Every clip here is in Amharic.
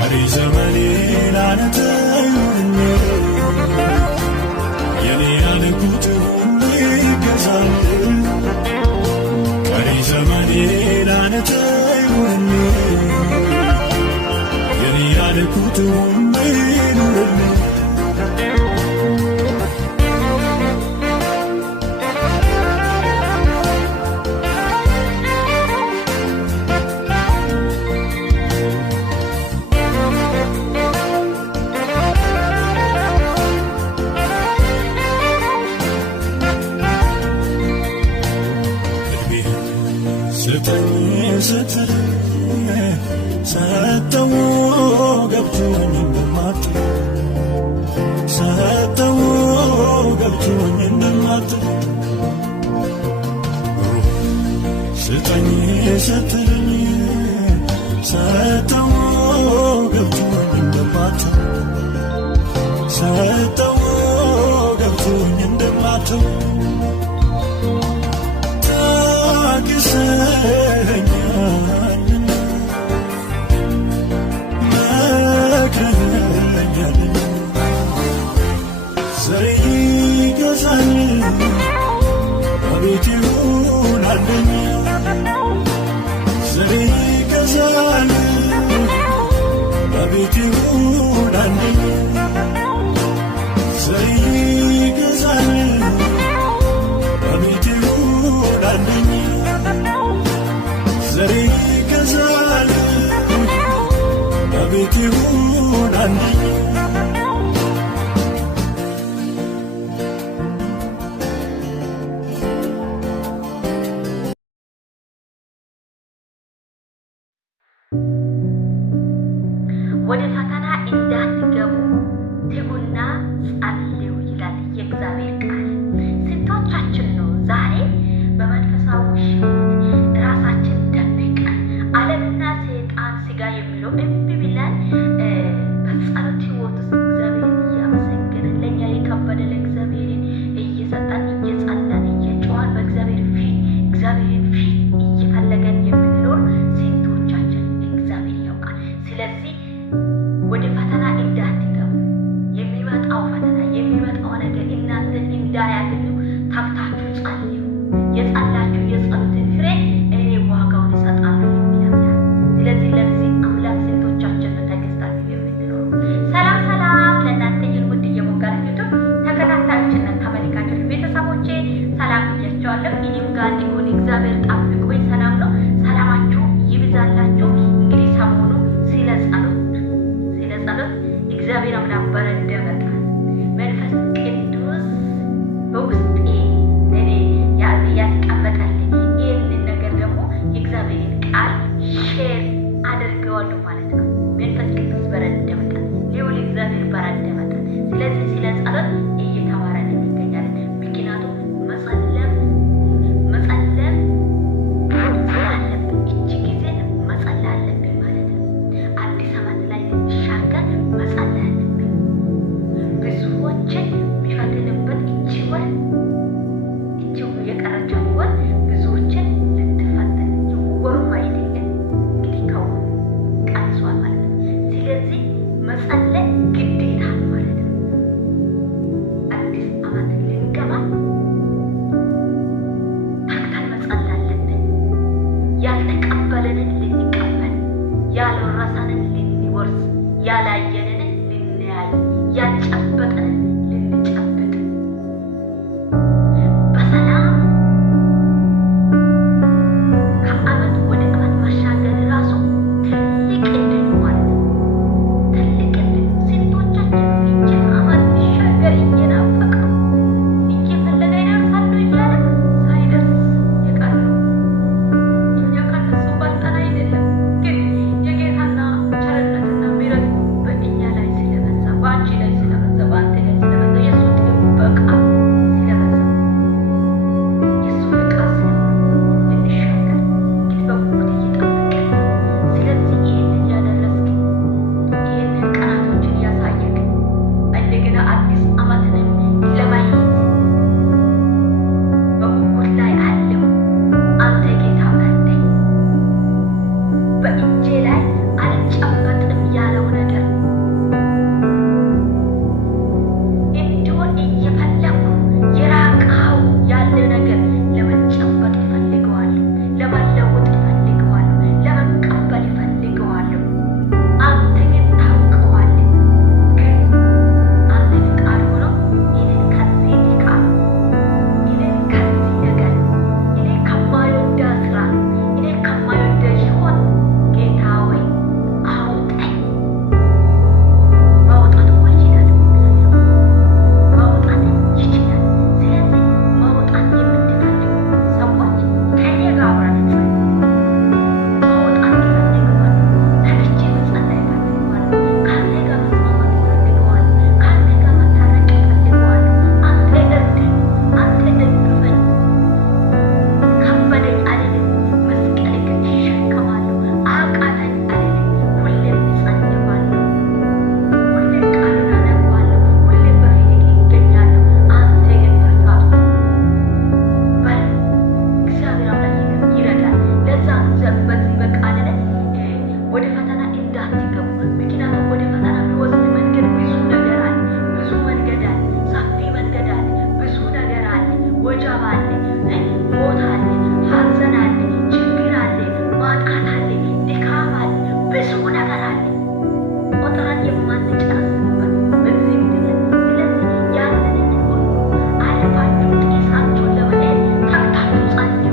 ቀሪ ዘመኔን አንተ የኔ ያልኩት ሁሉ ይገዛል ቀሪ ዘመኔን አንተ የኔ ያልኩት ሁሉ ይኑርልኝ ስትል ሰጠው ገብቶኝ እንደማት ሰጠው ገብቶኝ እንደማት ስጠኝ ስትል ሰጠው ገብቶኝ እንደማት ሰጠው ገብቶኝ እንደማት ታግሰኸኛልና መክረኸኛልና ዘሬ ይገዛል አቤት ይሁን አንደኛ ዘሬ ይገዛል አቤት ይሁን አንደኛ ዘሬ ይገዛል አቤት ይሁን አንደኛ ዘሬ ይገዛል አቤት ይሁን አንደኛ ወደ ፈተና እንዳትገቡ ትጉና ጸልዩ ይላል የእግዚአብሔር ቃል። ስንቶቻችን ነው ዛሬ በመንፈሳዊ ሕይወት ራሳችን ደብቀን ዓለምና ሰይጣን ሥጋ የሚለው እምቢ ብለን በጸሎት ሕይወት ውስጥ እግዚአብሔርን እያመሰገንን ለእኛ የከበደ ለእግዚአብሔርን እየሰጠን እየጸለይን እየጮኸን በእግዚአብሔር ፊት እግዚአብሔርን ፊት እየፈለገን የምንኖር ስንቶቻችን እግዚአብሔር ያውቃል። ስለዚህ ወደ ፈተና እንዳትገቡ የሚመጣው ፈተና የሚመጣው ነገር እናንተን እንዳያገኙ ተግታችሁ ጸልዩ። የጸላችሁ የጸሎትን ፍሬ እኔ ዋጋውን እሰጣለሁ የሚለው። ስለዚህ ለዚህ አምላክ ስንቶቻችን ተገዝታችሁ የምትኖሩ ሰላም ሰላም ለእናንተ ይሁን። ውድ የሞጋሪቱ ተከታታዮችና ተመልካቾች ቤተሰቦቼ ሰላም ብያቸዋለሁ። እኔም ጋር እንዲሆን እግዚአብሔር ጠብቆኝ ሰላም ነው። ሰላማችሁ ይብዛላችሁ። እንግዲህ ሰሞኑ ስለ ጸሎት እግዚአብሔር አምላክ በረደ መጣ መንፈስ ቅዱስ በውስጤ ለኔ ያስቀመጠልኝ ይህንን ነገር ደግሞ የእግዚአብሔርን ቃል ሼር አድርገዋለሁ ማለት ነው። መንፈስ ቅዱስ በረደ መጣ፣ ልዑል እግዚአብሔር በረደ መጣ። ስለዚህ ስለ ጸሎት እየተማረን እንገኛለን። ምክንያቱም መጸለም ስላለብን እጅ ጊዜ መጸለይ አለብን ማለት ነው። አዲስ ዓመት ላይ ልንሻገር መጸለይ አለብን። ወጀብ አለ፣ ሞት አለ፣ ሐዘን አለ፣ ችግር አለ፣ ማጣት አለ፣ ድካም አለ፣ ብዙ ነገር አለ ቆጥረን የማንጨርስበት በዚህ ምድር። ስለዚህ ያንን ሁሉ አለፋችሁ ጤሳችሁን ለመሄድ ተግታችሁ ጸልዩ።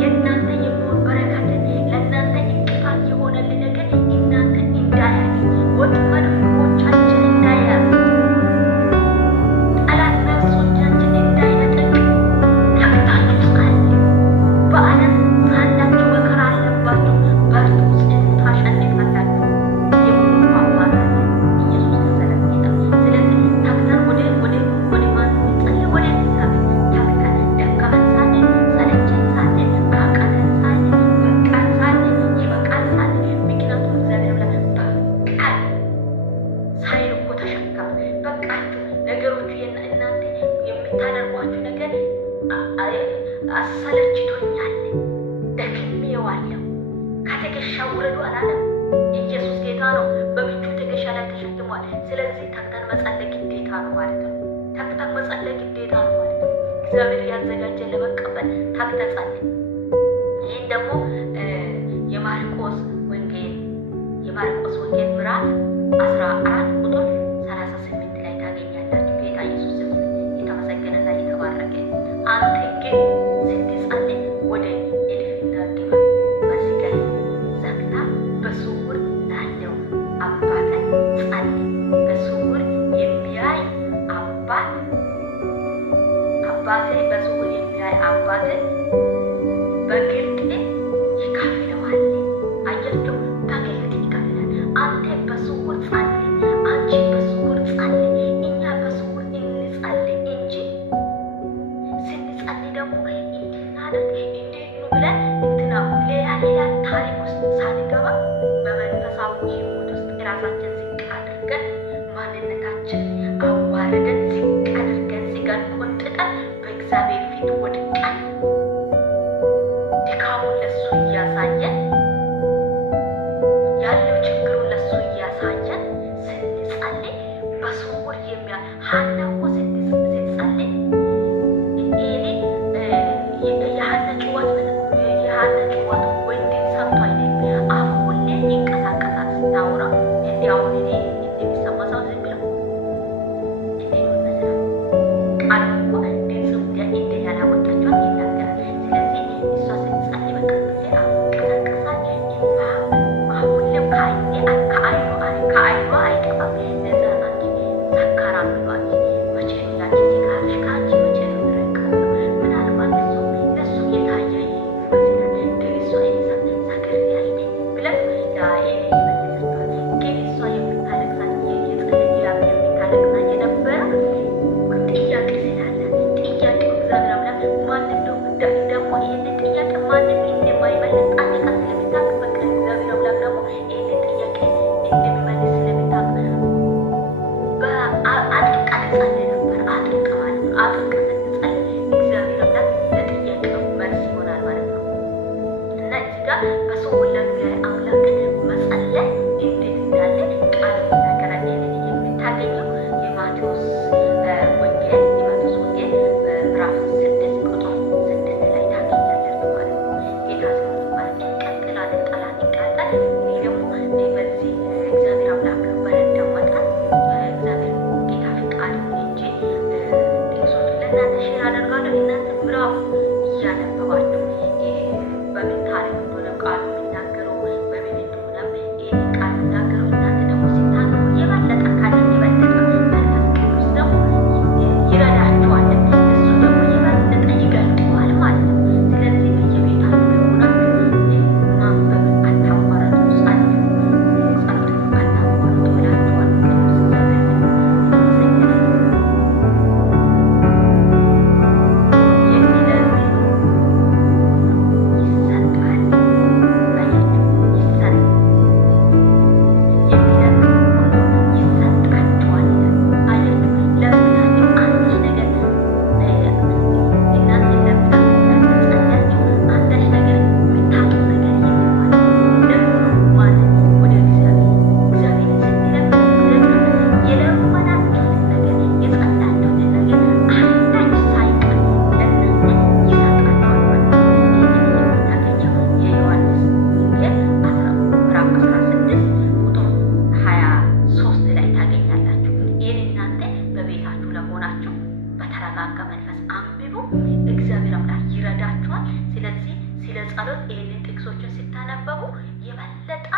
የእናንተ የሚሆን በረከትን ለእናንተ እንቅፋት የሆነልን ነገር እናንተ እንዳያገኝ ወጥመድ ፍቅሮቻችን እንዳያዝ ጠላት ነፍሶቻችን እንዳይነጥቅ ተግታችሁ ጸልዩ። በዓለም ሳላችሁ መከራ አለባችሁ፣ በርቱ፣ ጽኑ፣ ታሸንፋላችሁ የሚሉ አባቶች ኢየሱስ ክርስቶስ ጌታ። ስለዚህ ተግተን ወደ ማን እንጸልይ? ወደ እግዚአብሔር ተግተን ደከመን ሳንል፣ ሰለቸን ሳንል፣ አቃተን ሳንል፣ በቃን ሳንል፣ ይበቃል ሳንል። ምክንያቱም እግዚአብሔር ብላ በቃል ሳይል እኮ ተሸከመ። በቃችሁ ነገሮቹ እናንተ የምታደርጓችሁ ነገር አሰለችቶኛል፣ ደክሜዋለሁ፣ ከትከሻ ውረዱ አላለም። ኢየሱስ ጌታ ነው። በብቹ ትከሻ ላይ ተሸክሟል። ስለዚህ ተግተን መጸለይ ግዴታ ነው ማለት ነው። ተግተን መጸለይ ግዴታ ነው ማለት ነው። እግዚአብሔር ያዘጋጀን ለመቀበል ተግተን ጸልይ። ይህን ደግሞ የማርቆስ ወንጌል ምዕራፍ 14 ቁጥር 38 ላይ ታገኛላችሁ። ጌታ ኢየሱስ የተመሰገነና የተባረከ። አንተ ግን ስትጸልይ ወደ እልፍና ግባ፣ መዝጊያ ዘግታ በስውር ላለው አባትህ ጸልይ። በስውር የሚያይ በስውር የሚያይ አባትህ በግልጥ ይከፍለዋል። አያችሁ፣ በግልጥ ይከፍላል። አንተ በስውር ጸልይ፣ አንቺ በስውር ጸልይ፣ እኛ በስውር እንጸልይ እንጂ ስንጸልይ ደግሞ እንድናደርግ እንዴት ነው ብለን ሌላ ታሪክ ውስጥ ሳንገባ በመንፈሳዊ ሕይወት ውስጥ ራሳችን ዝቅ አድርገን ማንነታችን አዋርደን ዝቅ አድርገን ስጋን ቆንጥጠን በእግዚአብሔር ፊት ወድቀን ድካሙን ለሱ እያሳየን ያለው ችግሩን ለሱ እያሳየን ስንጸልይ በስውር ሀና እኮ ስትጸልይ የሀና ጭዋት ወንድን ሰምቶ አይደለም። አፉ ሁሌ ይንቀሳቀሳል ስታወራ። እንዲያውን እኔ እንደሚሰማ ሰው ዝም ብለው እንዴት ነው ይመስላል? ቃሉ እኮ ድምፅ እንደ ያላወጣቸው ይናገራል። ስለዚህ እሷ ስትጸልይ በቃ ሁሌ አፉ ይንቀሳቀሳል። ሁሌም ከአይኗ አይጠፋም። ለዛ አንቺ ሰካራም ብሏል። መቼ ነው ያንቺ ሲጋርሽ ከአንቺ መቼ ነው የሚረቀው? ምናልባት ለሱ የታየ ይመስላል። ግን እሷ ሰክር ያለ ብለው የመለሰቷል። ግን እሷ የምታለቅሳት የምታለቅሳት የነበረ ጥያቄ ስላላት ጥያቄው እግዚአብሔር አምላክ ማንም ደግሞ ይህንን ጥያቄ ማንም እንደማይመልስ ጣልቃ ስለሚታወቅ በቃ እግዚአብሔር አምላክ ደግሞ ይህንን ጥያቄ እንደሚመልስ ስለሚታወቅ አጥብቃ ትጸልይ ነበር። አጥብቃ ማለት ነው። አጥብቃ ስትጸልይ እግዚአብሔር አምላክ ለጥያቄው መልስ ይሆናል ማለት ነው። እና እዚህ ጋር በስውር ለሚያይ አምላክ መጸለይ እንዴት እንዳለ ቃል ይናገራል። ይህንን የምታገኘው የማቴዎስ ወንጌል ምዕራፍ 6 ቁጥር 6 ላይ ታገኛላችሁ ማለት ነው። ጌታ ስሙ ይባረክ። እንቀጥላለን። ጠላት ይቃጠል። እኔ ደግሞ በዚህ እግዚአብሔር አምላክ በረዳው መጠን እግዚአብሔር ጌታ ፍቃድ እንጂ ጥቅሶች ለእናንተ ሼር አደርጋለሁ። እናንተ ምዕራፉ እያነበባችሁ በምን ታሪክ እንደሆነ ቃሉ የሚናገረው በምን እንደሆነ ይህን ቃል የሚናገረው እናንተ ደግሞ ሲታነቡ የበለጠ ካለ የበለጠ መንፈስ ቅዱስ ደግሞ ይረዳችኋል። እሱ ደግሞ የበለጠ ይገልጠዋል ማለት ነው። ስለዚህ በየቤታችሁ ሆናችሁ ማንበብ አታቋረጡ፣ ጸሎት አታቋረጡ እላችኋለሁ። ቅዱስ እግዚአብሔር የተመሰገነ በተረጋጋ መንፈስ አንብቡ። እግዚአብሔር አምላክ ይረዳችኋል። ስለዚህ ስለ ጸሎት ይህንን ጥቅሶችን ሲታነበቡ የበለጠ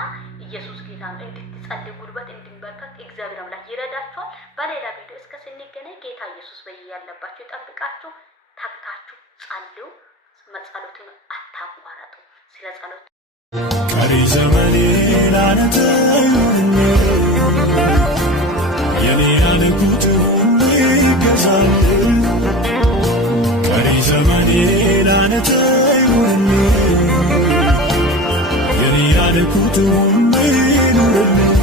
ኢየሱስ ጌታ ነው እንድትጸልዩ ጉልበት እንድንበርከት እግዚአብሔር አምላክ ይረዳችኋል። በሌላ ቪዲዮ እስከ ስንገናኝ ጌታ ኢየሱስ በያለባችሁ ይጠብቃችሁ። ታግታችሁ ጸልዩ። መጸሎትን አታቋርጡ። ስለ ጸሎት ቀሪ ዘመኔ ላንተ ይሁን የኔ ያልኩት ሁሉ ይገዛል። ቀሪ ዘመኔ ላንተ ይሁን የኔ ያልኩት ሁሉ ይኑርልኝ።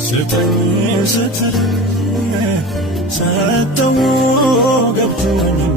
ስጠኝ ስትል